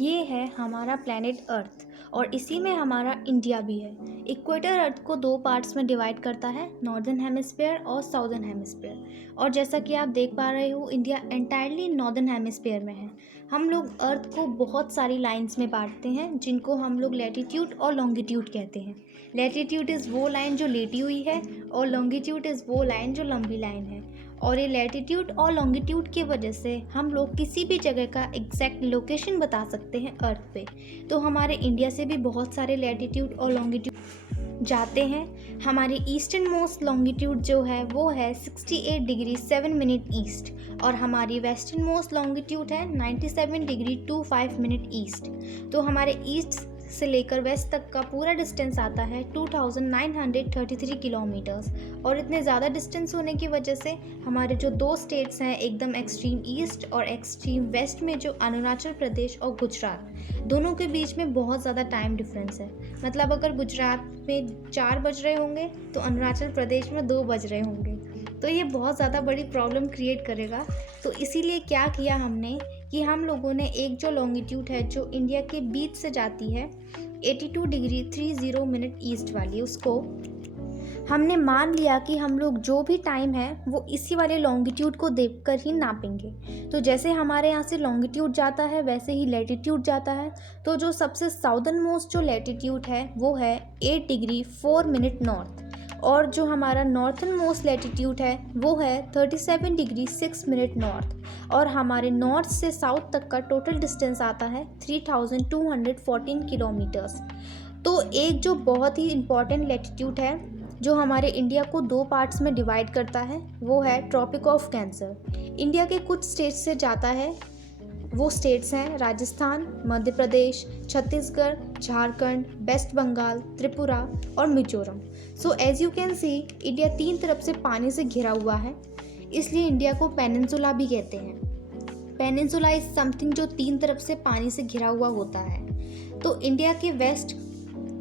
ये है हमारा प्लैनेट अर्थ और इसी में हमारा इंडिया भी है। इक्वेटर अर्थ को दो पार्ट्स में डिवाइड करता है, नॉर्दर्न हेमिस्फीयर और साउदर्न हेमिस्फीयर। और जैसा कि आप देख पा रहे हो, इंडिया एंटायरली नॉर्दर्न हेमिस्फीयर में है। हम लोग अर्थ को बहुत सारी लाइंस में बांटते हैं, जिनको हम लोग लैटिट्यूड और लॉन्गिट्यूड कहते हैं। लैटिट्यूड इज़ वो लाइन जो लेटी हुई है और लॉन्गिट्यूड इज़ वो लाइन जो लंबी लाइन है। और ये लैटिट्यूड और लॉन्गिट्यूड की वजह से हम लोग किसी भी जगह का एग्जैक्ट लोकेशन बता सकते हैं अर्थ पे। तो हमारे इंडिया से भी बहुत सारे लैटिट्यूड और लॉन्गिट्यूड जाते हैं। हमारी ईस्टर्न मोस्ट लॉन्गिट्यूड जो है वो है 68 डिग्री 7 मिनट ईस्ट और हमारी वेस्टर्न मोस्ट लॉन्गिट्यूड है 97 डिग्री 25 मिनट ईस्ट। तो हमारे ईस्ट से लेकर वेस्ट तक का पूरा डिस्टेंस आता है 2933 किलोमीटर्स। और इतने ज़्यादा डिस्टेंस होने की वजह से हमारे जो दो स्टेट्स हैं एकदम एक्सट्रीम ईस्ट और एक्सट्रीम वेस्ट में, जो अरुणाचल प्रदेश और गुजरात, दोनों के बीच में बहुत ज़्यादा टाइम डिफरेंस है। मतलब अगर गुजरात में 4 बज रहे होंगे तो अरुणाचल प्रदेश में 2 बज रहे होंगे। तो ये बहुत ज़्यादा बड़ी प्रॉब्लम क्रिएट करेगा। तो इसीलिए क्या किया हमने कि हम लोगों ने एक जो लॉन्गिट्यूड है जो इंडिया के बीच से जाती है 82 डिग्री 30 मिनट ईस्ट वाली, उसको हमने मान लिया कि हम लोग जो भी टाइम है वो इसी वाले लॉन्गिट्यूड को देखकर ही नापेंगे। तो जैसे हमारे यहाँ से लॉन्गिट्यूड जाता है वैसे ही लैटिट्यूड जाता है। तो जो सबसे साउदर्न मोस्ट जो लैटिट्यूड है वो है 8 डिग्री 4 मिनट नॉर्थ और जो हमारा नॉर्थन मोस्ट लैटिट्यूड है वो है 37 डिग्री 6 मिनट नॉर्थ। और हमारे नॉर्थ से साउथ तक का टोटल डिस्टेंस आता है 3214 किलोमीटर्स। तो एक जो बहुत ही इम्पॉर्टेंट लैटिट्यूड है जो हमारे इंडिया को दो पार्ट्स में डिवाइड करता है वो है ट्रॉपिक ऑफ कैंसर। इंडिया के कुछ स्टेट्स से जाता है। वो स्टेट्स हैं राजस्थान, मध्य प्रदेश, छत्तीसगढ़, झारखंड, वेस्ट बंगाल, त्रिपुरा और Mizoram. So as you can see, India 3 तरफ से पानी से घिरा हुआ है, इसलिए इंडिया को पेनिनसुला भी कहते हैं। पेनिनसुला इज समथिंग जो 3 तरफ से पानी से घिरा हुआ होता है। तो इंडिया के वेस्ट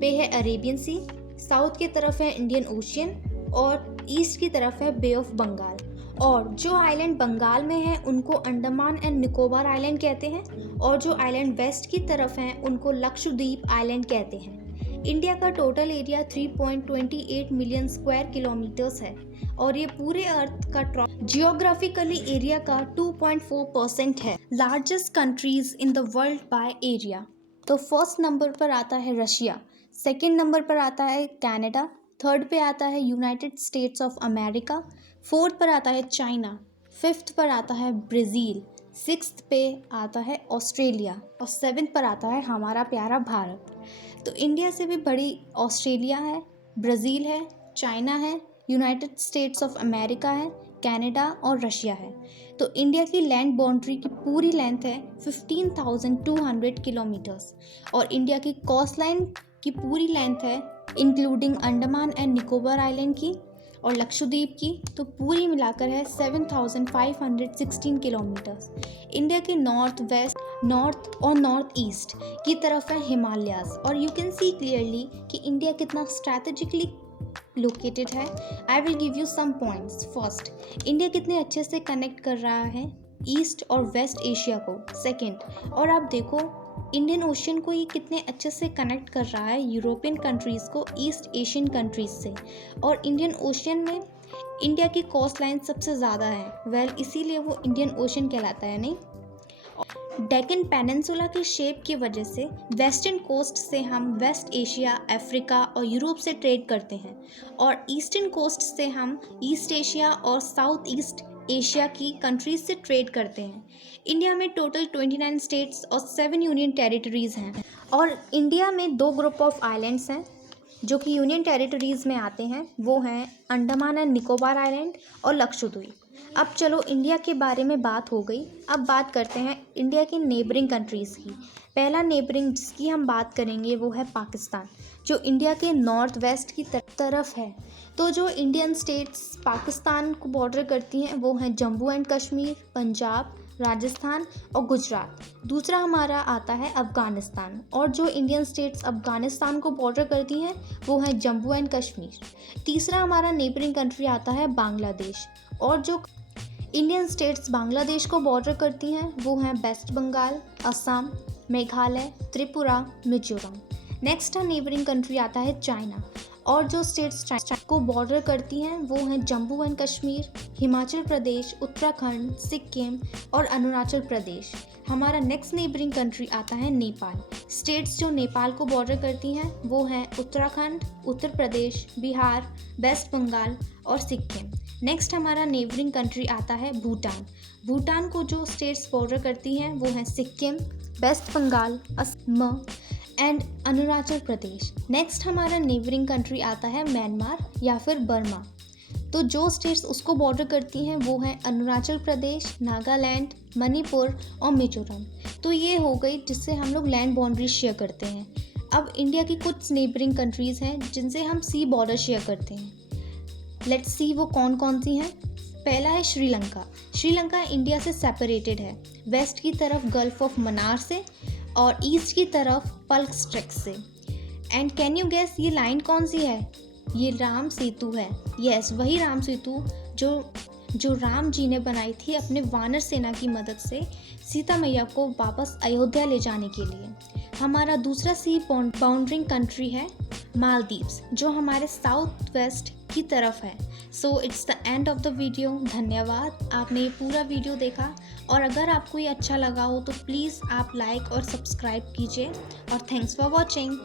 पे है अरेबियन सी, साउथ की तरफ है इंडियन ओशियन और ईस्ट की तरफ है बे ऑफ बंगाल। और जो आइलैंड बंगाल में है उनको अंडमान एंड निकोबार आइलैंड कहते हैं और जो आइलैंड वेस्ट की तरफ हैं उनको लक्षद्वीप आइलैंड कहते हैं। इंडिया का total area 3.28 million square kilometres है और ये पूरे अर्थ का जियोग्राफिकली एरिया का 2.4% है। Largest countries in the world by area. तो फर्स्ट नंबर पर आता है रशिया, सेकेंड नंबर पर आता है कनाडा, थर्ड पे आता है United states of America, fourth पर आता है चाइना, फिफ्थ पर आता है ब्राज़ील, सिक्स्थ पे आता है ऑस्ट्रेलिया और सेवेंथ पर आता है हमारा प्यारा भारत। तो इंडिया से भी बड़ी ऑस्ट्रेलिया है, ब्राज़ील है, चाइना है, यूनाइटेड स्टेट्स ऑफ अमेरिका है, कनाडा और रशिया है। तो इंडिया की लैंड बाउंड्री की पूरी लेंथ है 15,200 किलोमीटर्स और इंडिया की कोस्ट लाइन की पूरी लेंथ है including Andaman and Nicobar island की और लक्षद्वीप की, तो पूरी मिलाकर है 7,516 किलोमीटर्स। इंडिया के नॉर्थ वेस्ट, नॉर्थ और नॉर्थ ईस्ट की तरफ है हिमालयाज और यू कैन सी क्लियरली कि इंडिया कितना स्ट्रैटेजिकली लोकेटेड है। I will give you some points. First, India कितने अच्छे से कनेक्ट कर रहा है ईस्ट और वेस्ट एशिया को। सेकेंड, और आप देखो इंडियन ओशियन को ये कितने अच्छे से कनेक्ट कर रहा है यूरोपियन कंट्रीज़ को ईस्ट एशियन कंट्रीज़ से। और इंडियन ओशियन में इंडिया की कोस्ट लाइन सबसे ज़्यादा है, इसीलिए वो इंडियन ओशियन कहलाता है। नहीं, डेक्कन पेनिनसुला की शेप की वजह से वेस्टर्न कोस्ट से हम वेस्ट एशिया, अफ्रीका और यूरोप से ट्रेड करते हैं और ईस्टर्न कोस्ट से हम ईस्ट एशिया और साउथ ईस्ट एशिया की कंट्रीज से ट्रेड करते हैं। इंडिया में टोटल 29 स्टेट्स और 7 यूनियन टेरिटरीज़ हैं और इंडिया में 2 ग्रुप ऑफ आइलैंड्स हैं जो कि यूनियन टेरिटरीज़ में आते हैं। वो हैं अंडमान एंड निकोबार आइलैंड और लक्षद्वीप। अब चलो इंडिया के बारे में बात हो गई, अब बात करते हैं इंडिया की नेबरिंग कंट्रीज़ की। पहला नेबरिंग जिसकी हम बात करेंगे वो है पाकिस्तान, जो इंडिया के नॉर्थ वेस्ट की तरफ है। तो जो इंडियन स्टेट्स पाकिस्तान को बॉर्डर करती हैं वो हैं जम्मू एंड कश्मीर, पंजाब, राजस्थान और गुजरात। दूसरा हमारा आता है अफ़गानिस्तान और जो इंडियन स्टेट्स अफ़गानिस्तान को बॉर्डर करती हैं वो हैं जम्मू एंड कश्मीर। तीसरा हमारा नेबरिंग कंट्री आता है बांग्लादेश और जो इंडियन स्टेट्स बांग्लादेश को बॉर्डर करती हैं वो हैं West Bengal, Assam, Meghalaya, Tripura, Mizoram. Next neighbouring country आता है चाइना, और जो स्टेट्स चाइना को बॉर्डर करती हैं वो हैं जम्मू एंड कश्मीर, हिमाचल प्रदेश, उत्तराखंड, सिक्किम और अरुणाचल प्रदेश। हमारा नेक्स्ट नेबरिंग कंट्री आता है नेपाल। स्टेट्स जो नेपाल को बॉर्डर करती हैं वो हैं उत्तराखंड, उत्तर प्रदेश, बिहार, वेस्ट बंगाल और सिक्किम। नेक्स्ट हमारा नेबरिंग कंट्री आता है भूटान। भूटान को जो स्टेट्स बॉर्डर करती हैं वो हैं Sikkim, West Bengal, Assam and Arunachal Pradesh. Next हमारा नेबरिंग कंट्री आता है म्यांमार या फिर बर्मा। तो जो स्टेट्स उसको बॉर्डर करती हैं वो हैं अरुणाचल प्रदेश, नागालैंड, मणिपुर और मिजोरम। तो ये हो गई जिससे हम लोग लैंड बाउंड्री शेयर करते हैं। अब इंडिया की कुछ नेबरिंग कंट्रीज़ हैं जिनसे हम सी बॉर्डर शेयर करते हैं। लेट्स सी वो कौन कौन सी हैं। पहला है श्रीलंका। श्रीलंका इंडिया से सेपरेटेड है, वेस्ट की तरफ गल्फ ऑफ मन्नार से और ईस्ट की तरफ पल्क स्ट्रेट से। एंड कैन यू गेस ये लाइन कौन सी है? ये राम सेतु है। यस, वही राम सेतु जो राम जी ने बनाई थी अपने वानर सेना की मदद से सीता मैया को वापस अयोध्या ले जाने के लिए। हमारा दूसरा सी बाउंड्रिंग कंट्री है मालदीव्स, जो हमारे साउथ वेस्ट की तरफ है। So it's the end of the video. धन्यवाद, आपने ये पूरा वीडियो देखा, और अगर आपको ये अच्छा लगा हो तो प्लीज़ आप लाइक और सब्सक्राइब कीजिए, और थैंक्स फॉर वॉचिंग।